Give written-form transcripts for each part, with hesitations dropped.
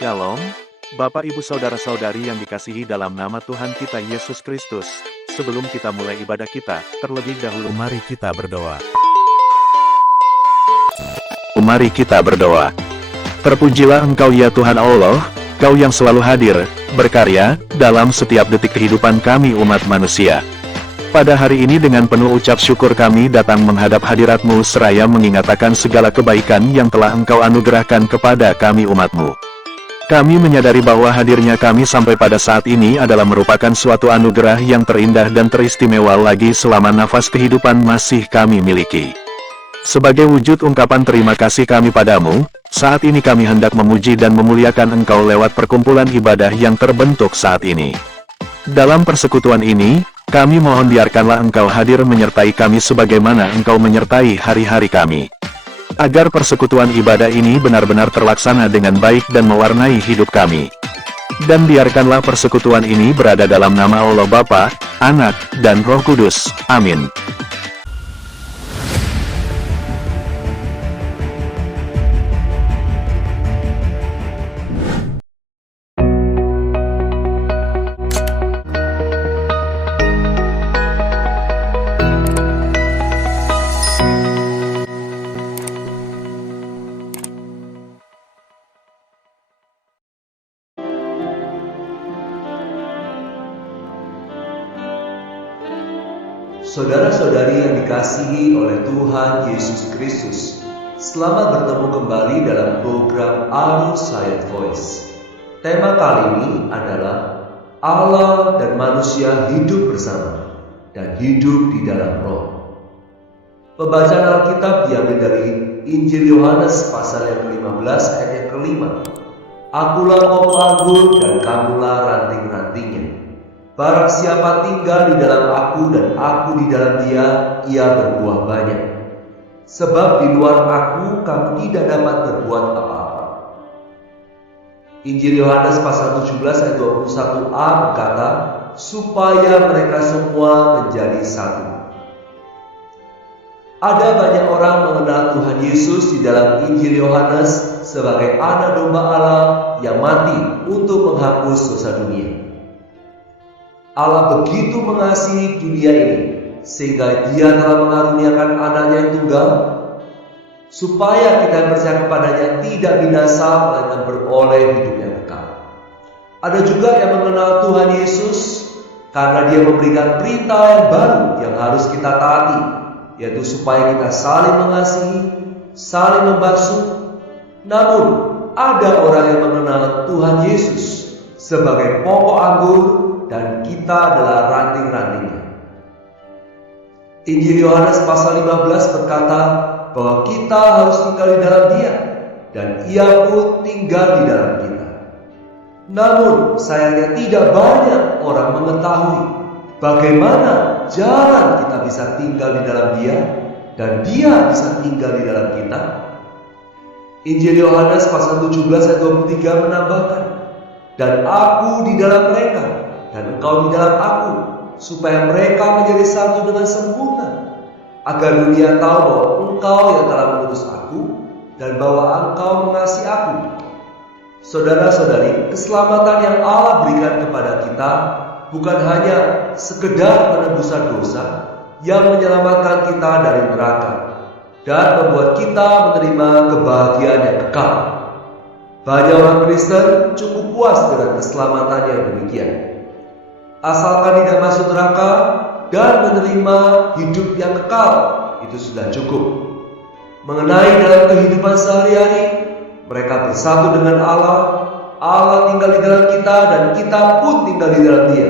Shalom, Bapak Ibu Saudara-saudari yang dikasihi dalam nama Tuhan kita Yesus Kristus. Sebelum kita mulai ibadah kita, terlebih dahulu mari kita berdoa. Mari kita berdoa. Terpujilah Engkau ya Tuhan Allah, Kau yang selalu hadir, berkarya, dalam setiap detik kehidupan kami umat manusia. Pada hari ini dengan penuh ucap syukur kami datang menghadap hadirat-Mu seraya mengingatkan segala kebaikan yang telah Engkau anugerahkan kepada kami umat-Mu. Kami menyadari bahwa hadirnya kami sampai pada saat ini adalah merupakan suatu anugerah yang terindah dan teristimewa lagi selama nafas kehidupan masih kami miliki. Sebagai wujud ungkapan terima kasih kami padamu, saat ini kami hendak memuji dan memuliakan Engkau lewat perkumpulan ibadah yang terbentuk saat ini. Dalam persekutuan ini, kami mohon biarkanlah Engkau hadir menyertai kami sebagaimana Engkau menyertai hari-hari kami. Agar persekutuan ibadah ini benar-benar terlaksana dengan baik dan mewarnai hidup kami. Dan biarkanlah persekutuan ini berada dalam nama Allah Bapa, Anak, dan Roh Kudus. Amin. Saudara-saudari yang dikasihi oleh Tuhan Yesus Kristus, selamat bertemu kembali dalam program Our Silent Voice. Tema kali ini adalah Allah dan manusia hidup bersama dan hidup di dalam Roh. Pembacaan Alkitab diambil dari Injil Yohanes pasal yang ke-15 ayat yang ke-5. Akulah pokok anggur dan kamulah ranting-rantingnya. Barang siapa tinggal di dalam aku dan aku di dalam dia, ia berbuah banyak. Sebab di luar aku, kamu tidak dapat berbuat apa-apa. Injil Yohanes pasal 17 ayat 21a berkata, supaya mereka semua menjadi satu. Ada banyak orang mengenal Tuhan Yesus di dalam Injil Yohanes sebagai anak domba Allah yang mati untuk menghapus dosa dunia. Allah begitu mengasihi dunia ini, sehingga Dia telah mengaruniakan anaknya yang tunggal, supaya kita yang percaya kepadanya tidak binasa, melainkan beroleh hidup yang kekal. Ada juga yang mengenal Tuhan Yesus, karena Dia memberikan perintah yang baru yang harus kita taati, yaitu supaya kita saling mengasihi, saling membasuh. Namun, ada orang yang mengenal Tuhan Yesus sebagai pokok anggur, dan kita adalah ranting-rantingnya. Injil Yohanes pasal 15 berkata bahwa kita harus tinggal di dalam Dia, dan Ia pun tinggal di dalam kita. Namun sayangnya tidak banyak orang mengetahui bagaimana jalan kita bisa tinggal di dalam Dia, dan Dia bisa tinggal di dalam kita. Injil Yohanes pasal 17 ayat 23 menambahkan, dan aku di dalam mereka, dan engkau di dalam aku, supaya mereka menjadi satu dengan sempurna, agar dunia tahu bahwa engkau yang telah mengutus aku, dan bahwa engkau mengasihi aku. Saudara-saudari, keselamatan yang Allah berikan kepada kita bukan hanya sekedar penebusan dosa yang menyelamatkan kita dari neraka dan membuat kita menerima kebahagiaan yang kekal. Banyak orang Kristen cukup puas dengan keselamatan yang demikian, asalkan tidak masuk neraka dan menerima hidup yang kekal, itu sudah cukup. Mengenai dalam kehidupan sehari-hari, mereka bersatu dengan Allah, Allah tinggal di dalam kita, dan kita pun tinggal di dalam Dia.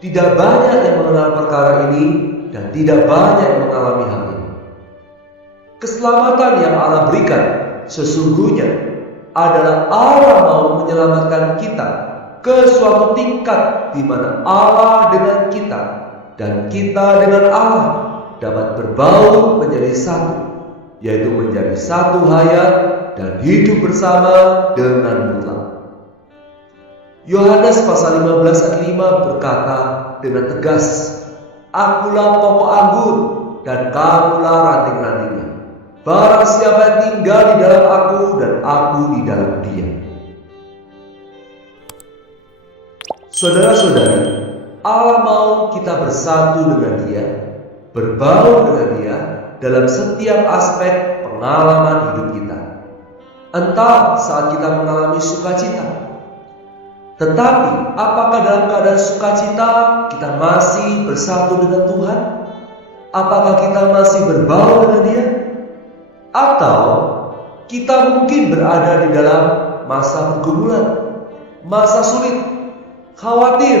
Tidak banyak yang mengenal perkara ini, dan tidak banyak yang mengalami hal ini. Keselamatan yang Allah berikan sesungguhnya adalah Allah mau menyelamatkan kita ke suatu tingkat di mana Allah dengan kita dan kita dengan Allah dapat berbaur menjadi satu, yaitu menjadi satu hayat dan hidup bersama dengan mutlak. Yohanes pasal 15 ayat 5 berkata dengan tegas, akulah pokok anggur dan kamulah ranting-rantingnya. Barang siapa yang tinggal di dalam aku dan aku di dalam dia. Saudara-saudari, Allah mau kita bersatu dengan Dia, berbaur dengan Dia dalam setiap aspek pengalaman hidup kita. Entah saat kita mengalami sukacita, tetapi apakah dalam keadaan sukacita kita masih bersatu dengan Tuhan? Apakah kita masih berbaur dengan Dia? Atau kita mungkin berada di dalam masa pergumulan, masa sulit, khawatir.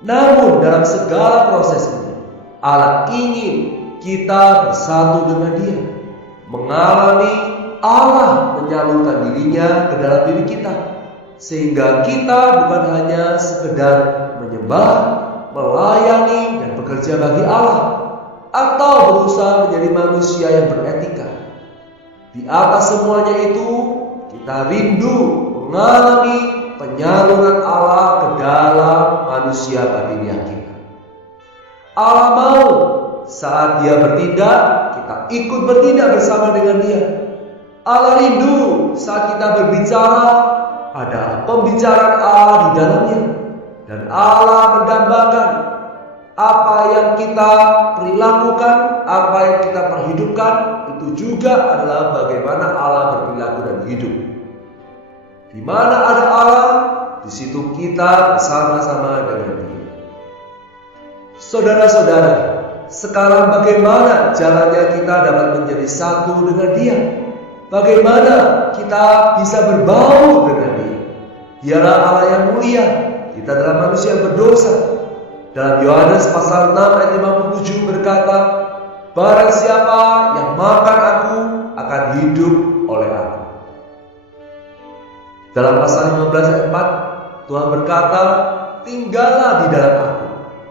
Namun dalam segala proses ini, Allah ingin kita bersatu dengan Dia, mengalami Allah menyalurkan dirinya ke dalam diri kita, sehingga kita bukan hanya sekedar menyembah, melayani, dan bekerja bagi Allah, atau berusaha menjadi manusia yang beretika. Di atas semuanya itu, kita rindu mengalami penyaluran Allah ke dalam manusia batiniah kita. Allah mau saat Dia bertindak, kita ikut bertindak bersama dengan Dia. Allah rindu saat kita berbicara, ada pembicaraan Allah di dalamnya. Dan Allah mendambakan apa yang kita perilakukan, apa yang kita perhidupkan, itu juga adalah bagaimana Allah berperilaku dan hidup. Di mana ada Allah, di situ kita bersama-sama dengan Dia. Saudara-saudara, sekarang bagaimana jalannya kita dapat menjadi satu dengan Dia? Bagaimana kita bisa berbaur dengan Dia? Dialah Allah yang mulia, kita adalah manusia yang berdosa. Dalam Yohanes pasal 6 ayat 57 berkata, barang siapa yang makan aku akan hidup oleh aku. Dalam pasal 15 ayat 4, Tuhan berkata, tinggallah di dalam aku,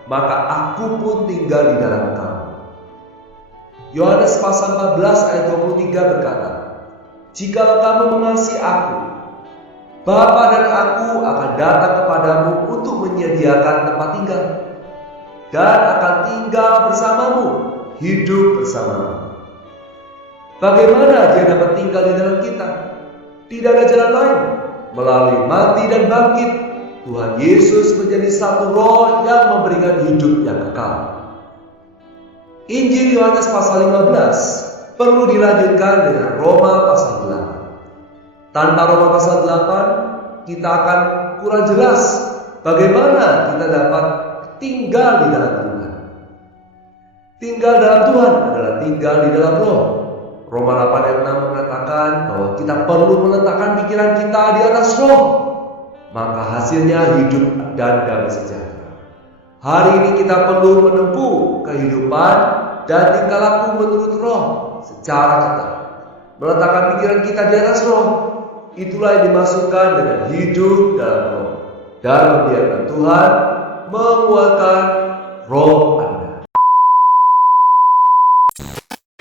maka aku pun tinggal di dalam kamu. Yohanes pasal 14 ayat 23 berkata, jikalau kamu mengasihi aku, Bapa dan aku akan datang kepadamu untuk menyediakan tempat tinggal, dan akan tinggal bersamamu, hidup bersamamu. Bagaimana Dia dapat tinggal di dalam kita? Tidak ada jalan lain. Melalui mati dan bangkit, Tuhan Yesus menjadi satu roh yang memberikan hidup yang kekal. Injil Yohanes pasal 15 perlu dilanjutkan dengan Roma pasal 8. Tanpa Roma pasal 8, kita akan kurang jelas bagaimana kita dapat tinggal di dalam Tuhan. Tinggal dalam Tuhan adalah tinggal di dalam roh. Roma 8 ayat 6 mengatakan bahwa kita perlu meletakkan pikiran kita di atas roh, maka hasilnya hidup dan damai sejahtera. Hari ini kita perlu menempuh kehidupan dan tingkah laku menurut roh secara ketat. Meletakkan pikiran kita di atas roh, itulah yang dimaksudkan dengan hidup dalam roh, dan membiarkan Tuhan menguatkan roh Anda.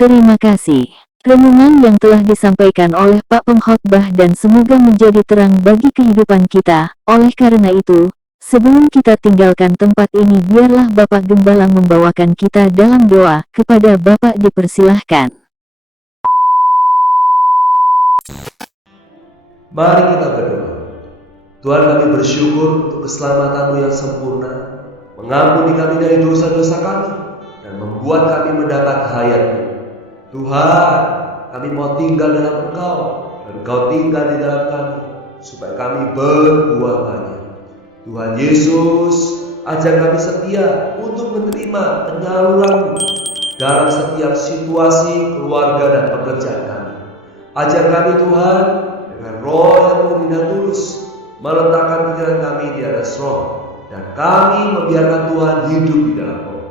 Terima kasih. Renungan yang telah disampaikan oleh Pak Pengkhotbah dan semoga menjadi terang bagi kehidupan kita. Oleh karena itu, sebelum kita tinggalkan tempat ini, biarlah Bapak Gembala membawakan kita dalam doa. Kepada Bapak dipersilahkan. Mari kita berdoa. Tuhan, kami bersyukur untuk keselamatan-Mu yang sempurna, mengampuni kami dari dosa-dosa kami, dan membuat kami mendapat hayat-Mu. Tuhan, kami mau tinggal dalam Engkau, dan Engkau tinggal di dalam kami, supaya kami berbuah banyak. Tuhan Yesus, ajar kami setia untuk menerima penyaluran-Mu dalam setiap situasi keluarga dan pekerjaan kami. Ajar kami Tuhan, dengan roh yang murni dan tulus, meletakkan pikiran kami di atas roh, dan kami membiarkan Tuhan hidup di dalam roh.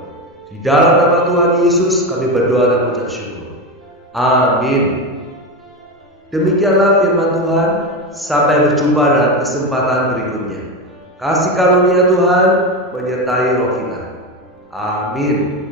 Di dalam nama Tuhan Yesus kami berdoa dan mengucap syukur. Amin. Demikianlah firman Tuhan. Sampai berjumpa dalam kesempatan berikutnya. Kasih karunia Tuhan menyertai roh kita. Amin.